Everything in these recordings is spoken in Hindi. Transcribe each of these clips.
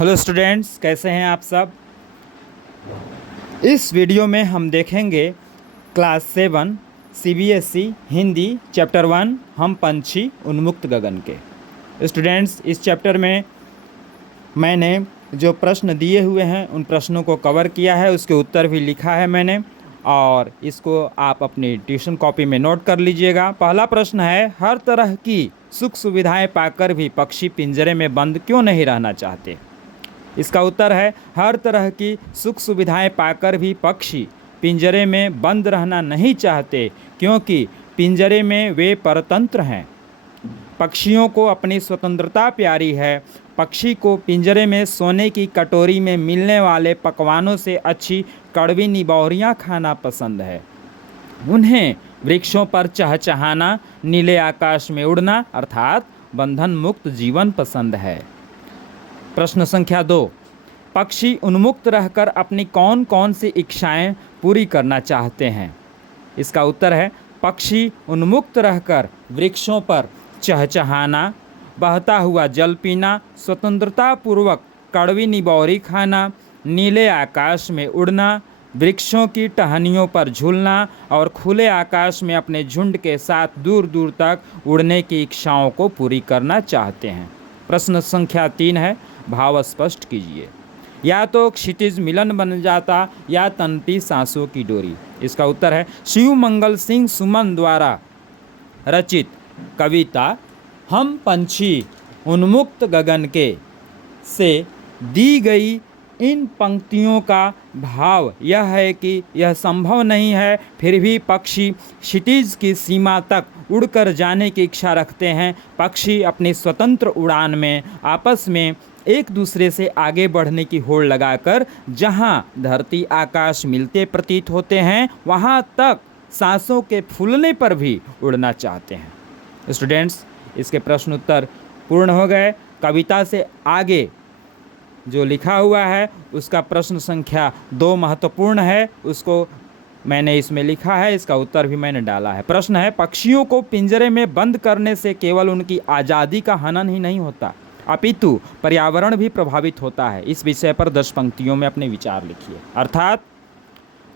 हेलो स्टूडेंट्स, कैसे हैं आप सब। इस वीडियो में हम देखेंगे क्लास 7 सीबीएसई हिंदी चैप्टर 1 हम पंछी उन्मुक्त गगन के। स्टूडेंट्स, इस चैप्टर में मैंने जो प्रश्न दिए हुए हैं उन प्रश्नों को कवर किया है, उसके उत्तर भी लिखा है मैंने, और इसको आप अपनी ट्यूशन कॉपी में नोट कर लीजिएगा। पहला प्रश्न है, हर तरह की सुख सुविधाएं पाकर भी पक्षी पिंजरे में बंद क्यों नहीं रहना चाहते। इसका उत्तर है, हर तरह की सुख सुविधाएं पाकर भी पक्षी पिंजरे में बंद रहना नहीं चाहते क्योंकि पिंजरे में वे परतंत्र हैं। पक्षियों को अपनी स्वतंत्रता प्यारी है। पक्षी को पिंजरे में सोने की कटोरी में मिलने वाले पकवानों से अच्छी कड़वी निबौरियां खाना पसंद है। उन्हें वृक्षों पर चहचहाना, नीले आकाश में उड़ना अर्थात बंधन मुक्त जीवन पसंद है। प्रश्न संख्या 2, पक्षी उन्मुक्त रहकर अपनी कौन कौन सी इच्छाएं पूरी करना चाहते हैं। इसका उत्तर है, पक्षी उन्मुक्त रहकर वृक्षों पर चहचहाना, बहता हुआ जल पीना, स्वतंत्रता पूर्वक कड़वी निबौरी खाना, नीले आकाश में उड़ना, वृक्षों की टहनियों पर झूलना और खुले आकाश में अपने झुंड के साथ दूर दूर तक उड़ने की इच्छाओं को पूरी करना चाहते हैं। प्रश्न संख्या 3 है, भाव स्पष्ट कीजिए। या तो क्षितिज मिलन बन जाता या तनती सांसों की डोरी। इसका उत्तर है, शिव मंगल सिंह सुमन द्वारा रचित कविता हम पंछी उन्मुक्त गगन के से दी गई इन पंक्तियों का भाव यह है कि यह संभव नहीं है, फिर भी पक्षी क्षितिज की सीमा तक उड़कर जाने की इच्छा रखते हैं। पक्षी अपनी स्वतंत्र उड़ान में आपस में एक दूसरे से आगे बढ़ने की होड़ लगाकर जहां धरती आकाश मिलते प्रतीत होते हैं वहां तक सांसों के फूलने पर भी उड़ना चाहते हैं। स्टूडेंट्स, इसके प्रश्न उत्तर पूर्ण हो गए। कविता से आगे जो लिखा हुआ है उसका प्रश्न संख्या 2 महत्वपूर्ण है, उसको मैंने इसमें लिखा है, इसका उत्तर भी मैंने डाला है। प्रश्न है, पक्षियों को पिंजरे में बंद करने से केवल उनकी आज़ादी का हनन ही नहीं होता अपितु पर्यावरण भी प्रभावित होता है। इस विषय पर 10 पंक्तियों में अपने विचार लिखिए। अर्थात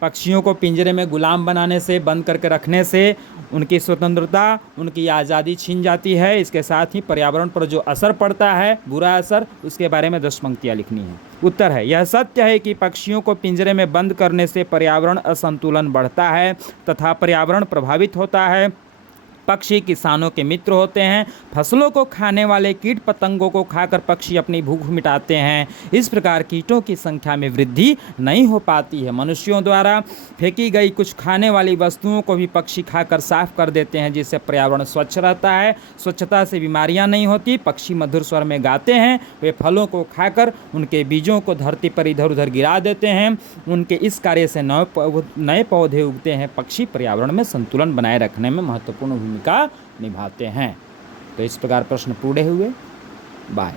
पक्षियों को पिंजरे में गुलाम बनाने से, बंद करके रखने से उनकी स्वतंत्रता, उनकी आज़ादी छीन जाती है। इसके साथ ही पर्यावरण पर जो असर पड़ता है, बुरा असर, उसके बारे में 10 पंक्तियाँ लिखनी है। उत्तर है, यह सत्य है कि पक्षियों को पिंजरे में बंद करने से पर्यावरण असंतुलन बढ़ता है तथा पर्यावरण प्रभावित होता है। पक्षी किसानों के मित्र होते हैं। फसलों को खाने वाले कीट पतंगों को खाकर पक्षी अपनी भूख मिटाते हैं। इस प्रकार कीटों की संख्या में वृद्धि नहीं हो पाती है। मनुष्यों द्वारा फेंकी गई कुछ खाने वाली वस्तुओं को भी पक्षी खाकर साफ कर देते हैं, जिससे पर्यावरण स्वच्छ रहता है। स्वच्छता से बीमारियां नहीं होती। पक्षी मधुर स्वर में गाते हैं। वे फलों को खाकर उनके बीजों को धरती पर इधर उधर गिरा देते हैं। उनके इस कार्य से नए पौधे उगते हैं। पक्षी पर्यावरण में संतुलन बनाए रखने में महत्वपूर्ण भूमिका निभाते हैं। तो इस प्रकार प्रश्न पूरे हुए। बाय।